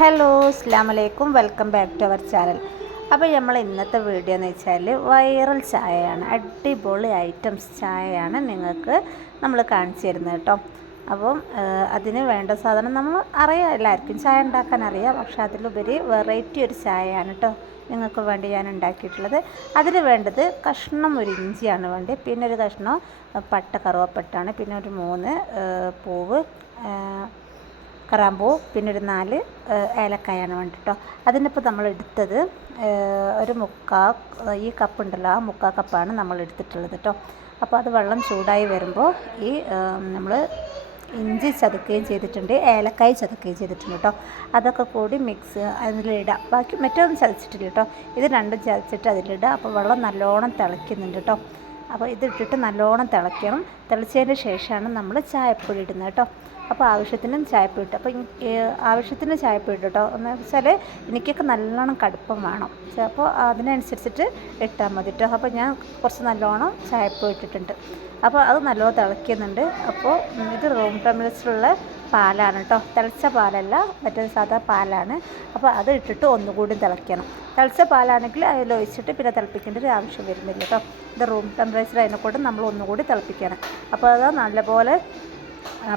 Hello അസ്സലാമലൈക്കും welcome back to our channel. അപ്പോൾ നമ്മൾ ഇന്നത്തെ വീഡിയോ എന്ന് വെച്ചാൽ വൈറൽ ചായയാണ്, അടിപൊളി ഐറ്റംസ് ചായയാണ് നിങ്ങൾക്ക് നമ്മൾ കാണിച്ചു തരുന്നത് കേട്ടോ. അപ്പം അതിന് വേണ്ട സാധനം നമ്മൾ അറിയാം, എല്ലാവർക്കും ചായ ഉണ്ടാക്കാൻ അറിയാം, പക്ഷേ അതിലുപരി വെറൈറ്റി ഒരു ചായയാണ് കേട്ടോ നിങ്ങൾക്ക് വേണ്ടി ഞാൻ ഉണ്ടാക്കിയിട്ടുള്ളത്. അതിന് വേണ്ടത് കഷ്ണം ഒരു ഇഞ്ചിയാണ് വേണ്ടത്, പിന്നെ ഒരു കഷ്ണം പട്ട കറുവപ്പട്ടാണ്, പിന്നെ ഒരു 3 പൂവ് കറാമ്പൂ, പിന്നെ ഒരു 4 ഏലക്കായാണ് വേണ്ടി കേട്ടോ. അതിനിപ്പോൾ നമ്മൾ എടുത്തത് ഒരു ഈ കപ്പുണ്ടല്ലോ, ആ 3/4 കപ്പാണ് നമ്മൾ എടുത്തിട്ടുള്ളത് കേട്ടോ. അപ്പോൾ അത് വെള്ളം ചൂടായി വരുമ്പോൾ ഈ നമ്മൾ ഇഞ്ചി ചതക്കുകയും ചെയ്തിട്ടുണ്ട്, ഏലക്കായ ചതക്കുകയും ചെയ്തിട്ടുണ്ട് കേട്ടോ. അതൊക്കെ കൂടി മിക്സ് അതിലിടാം. ബാക്കി മറ്റൊന്നും ചതച്ചിട്ടില്ല കേട്ടോ, ഇത് രണ്ടും ചതച്ചിട്ട് അതിലിടാം. അപ്പോൾ വെള്ളം നല്ലോണം തിളയ്ക്കുന്നുണ്ട് കേട്ടോ. അപ്പോൾ ഇതിട്ടിട്ട് നല്ലോണം തിളയ്ക്കണം. തിളച്ചതിന് ശേഷമാണ് നമ്മൾ ചായപ്പൊടി ഇടുന്നത് കേട്ടോ. അപ്പോൾ ആവശ്യത്തിനും ചായപ്പൊടി ഇട്ടു. അപ്പോൾ ആവശ്യത്തിന് ചായപ്പൊടി ഇട്ടു കേട്ടോ. എന്ന് വെച്ചാൽ എനിക്കൊക്കെ നല്ലോണം കടുപ്പം വേണം, അപ്പോൾ അതിനനുസരിച്ചിട്ട് ഇട്ടാൽ മതി കേട്ടോ. അപ്പോൾ ഞാൻ കുറച്ച് നല്ലോണം ചായപ്പൊടി ഇട്ടിട്ടുണ്ട്. അപ്പോൾ അത് നല്ലോണം തിളയ്ക്കുന്നുണ്ട്. അപ്പോൾ ഇത് റൂം ടെമ്പറേച്ചറുള്ള പാലാണ് കേട്ടോ, തിളച്ച പാലല്ല, മറ്റേ സാധാ പാലാണ്. അപ്പോൾ അത് ഇട്ടിട്ട് ഒന്നുകൂടി തിളയ്ക്കണം. തിളച്ച പാലാണെങ്കിൽ അതിലൊഴിച്ചിട്ട് പിന്നെ തിളപ്പിക്കേണ്ട ഒരു ആവശ്യം വരുന്നില്ല കേട്ടോ. ഇത് റൂം ടെമ്പറേച്ചർ അതിനെക്കൊണ്ട് നമ്മൾ ഒന്നുകൂടി തിളപ്പിക്കണം. അപ്പോൾ അത് നല്ലപോലെ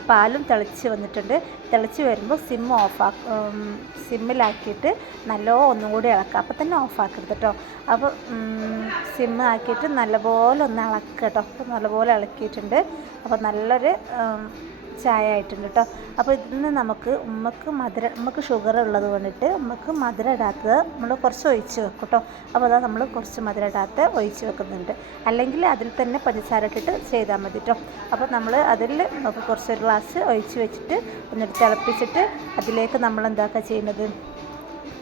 പാലും തിളച്ച് വന്നിട്ടുണ്ട്. തിളച്ച് വരുമ്പോൾ സിമ്മിലാക്കിയിട്ട് നല്ലോണം ഒന്നുകൂടി ഇളക്കുക. അപ്പോൾ തന്നെ ഓഫാക്കരുത് കേട്ടോ. അപ്പോൾ സിമ്മാക്കിയിട്ട് നല്ലപോലെ ഒന്ന് ഇളക്കുക കേട്ടോ. അപ്പോൾ നല്ലപോലെ ഇളക്കിയിട്ടുണ്ട്. അപ്പോൾ നല്ലൊരു ചായ ആയിട്ടുണ്ട് കേട്ടോ. അപ്പോൾ ഇതിന് ഉമ്മക്ക് ഷുഗർ ഉള്ളത് കൊണ്ടിട്ട് ഉമ്മക്ക് മധുരം ഇടാത്തത് നമ്മൾ കുറച്ച് ഒഴിച്ച് വെക്കും കേട്ടോ. അപ്പോൾ അതാ നമ്മൾ കുറച്ച് മധുരം ഇടാത്ത ഒഴിച്ച് വെക്കുന്നുണ്ട്. അല്ലെങ്കിൽ അതിൽ തന്നെ പഞ്ചസാര ഇട്ടിട്ട് ചെയ്താൽ മതി കേട്ടോ. അപ്പോൾ നമ്മൾ അതിൽ നമുക്ക് കുറച്ചൊരു ഗ്ലാസ് ഒഴിച്ച് വെച്ചിട്ട് എന്നിട്ട് തിളപ്പിച്ചിട്ട് അതിലേക്ക് നമ്മൾ എന്താക്കുക ചെയ്യുന്നത്,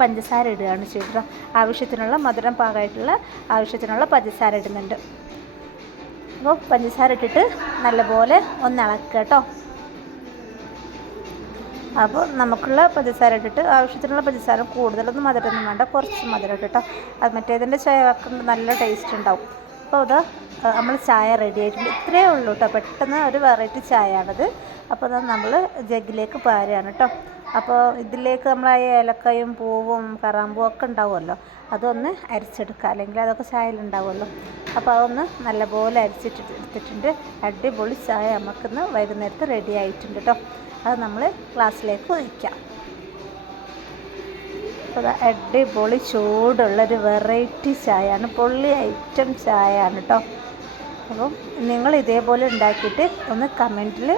പഞ്ചസാര ഇടുകയാണ് ചെയ്തത്. ആവശ്യത്തിനുള്ള മധുരം പാകമായിട്ടുള്ള ആവശ്യത്തിനുള്ള പഞ്ചസാര ഇടുന്നുണ്ട്. അപ്പോൾ പഞ്ചസാര ഇട്ടിട്ട് നല്ലപോലെ ഒന്ന് ഇളക്കുക കേട്ടോ. അപ്പോൾ നമുക്കുള്ള പഞ്ചസാര ഇട്ടിട്ട് ആവശ്യത്തിനുള്ള പഞ്ചസാര, കൂടുതലൊന്നും മധുരമൊന്നും വേണ്ട, കുറച്ച് മധുരം ഇട്ടിട്ടോ. അത് മറ്റേതിൻ്റെ ചായ വെക്കുമ്പോൾ നല്ല ടേസ്റ്റ് ഉണ്ടാവും. അപ്പോൾ അത് നമ്മൾ ചായ റെഡി ആയിട്ടുണ്ട്. ഇത്രയേ ഉള്ളൂ കേട്ടോ, പെട്ടെന്ന് ഒരു വെറൈറ്റി ചായയാണത്. അപ്പോൾ അത് നമ്മൾ ജഗ്ഗിലേക്ക് പാരുകയാണ് കേട്ടോ. അപ്പോൾ ഇതിലേക്ക് നമ്മൾ ആ ഏലക്കായും പൂവും കറാമ്പും ഒക്കെ ഉണ്ടാവുമല്ലോ, അതൊന്ന് അരിച്ചെടുക്കുക, അല്ലെങ്കിൽ അതൊക്കെ ചായയിലുണ്ടാവുമല്ലോ. അപ്പോൾ അതൊന്ന് നല്ലപോലെ എടുത്തിട്ടുണ്ട്. അടിപൊളി ചായ നമുക്കിന്ന് വൈകുന്നേരത്ത് റെഡി ആയിട്ടുണ്ട് കേട്ടോ. അത് നമ്മൾ ഗ്ലാസ്സിലേക്ക് ഒഴിക്കാം. അപ്പോൾ അടിപൊളി ചൂടുള്ളൊരു വെറൈറ്റി ചായയാണ്, പൊള്ളി ഐറ്റം ചായയാണ് കേട്ടോ. അപ്പം നിങ്ങൾ ഇതേപോലെ ഉണ്ടാക്കിയിട്ട് ഒന്ന് കമൻറ്റിൽ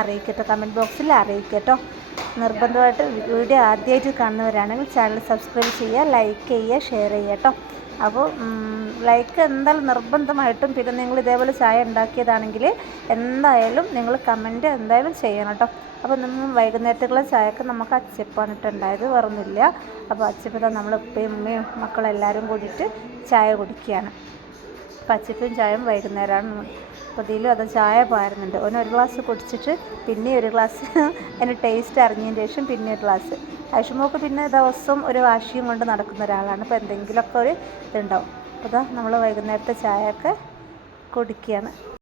അറിയിക്കട്ടോ, കമൻറ്റ് ബോക്സിൽ അറിയിക്കട്ടോ. നിർബന്ധമായിട്ട് വീഡിയോ ആദ്യമായിട്ട് കാണുന്നവരാണെങ്കിൽ ചാനൽ സബ്സ്ക്രൈബ് ചെയ്യുക, ലൈക്ക് ചെയ്യുക, ഷെയർ ചെയ്യുക കേട്ടോ. അപ്പോൾ ലൈക്ക് എന്തായാലും നിർബന്ധമായിട്ടും, പിന്നെ നിങ്ങൾ ഇതേപോലെ ചായ ഉണ്ടാക്കിയതാണെങ്കിൽ എന്തായാലും നിങ്ങൾ കമൻറ്റ് എന്തായാലും ചെയ്യണം കേട്ടോ. അപ്പോൾ നമ്മൾ വൈകുന്നേരത്തേക്കുള്ള ചായക്ക് നമുക്ക് അച്ചപ്പാണ് ഇട്ടുണ്ടായത്, വേറൊന്നുമില്ല. അപ്പോൾ അച്ചപ്പം നമ്മൾ ഉപ്പയും ഉമ്മയും മക്കളെല്ലാവരും കൂടിയിട്ട് ചായ കുടിക്കുകയാണ്. അപ്പോൾ അച്ചപ്പയും ചായയും വൈകുന്നേരമാണ്. അപ്പോൾ ഇതിലും അത് ചായ പാരുന്നുണ്ട്. ഒരു ഗ്ലാസ് കുടിച്ചിട്ട് പിന്നെ ഒരു ഗ്ലാസ് അതിന് ടേസ്റ്റ് അറിഞ്ഞതിന് ശേഷം പിന്നെ ഒരു ഗ്ലാസ്. ആയിഷുമോൾക്ക് പിന്നെ ദിവസം ഒരു വാശിയും കൊണ്ട് നടക്കുന്ന ഒരാളാണ്. അപ്പോൾ എന്തെങ്കിലുമൊക്കെ ഒരു ഇതുണ്ടാവും. അപ്പോൾ നമ്മൾ വൈകുന്നേരത്തെ ചായയൊക്കെ കുടിക്കുകയാണ്.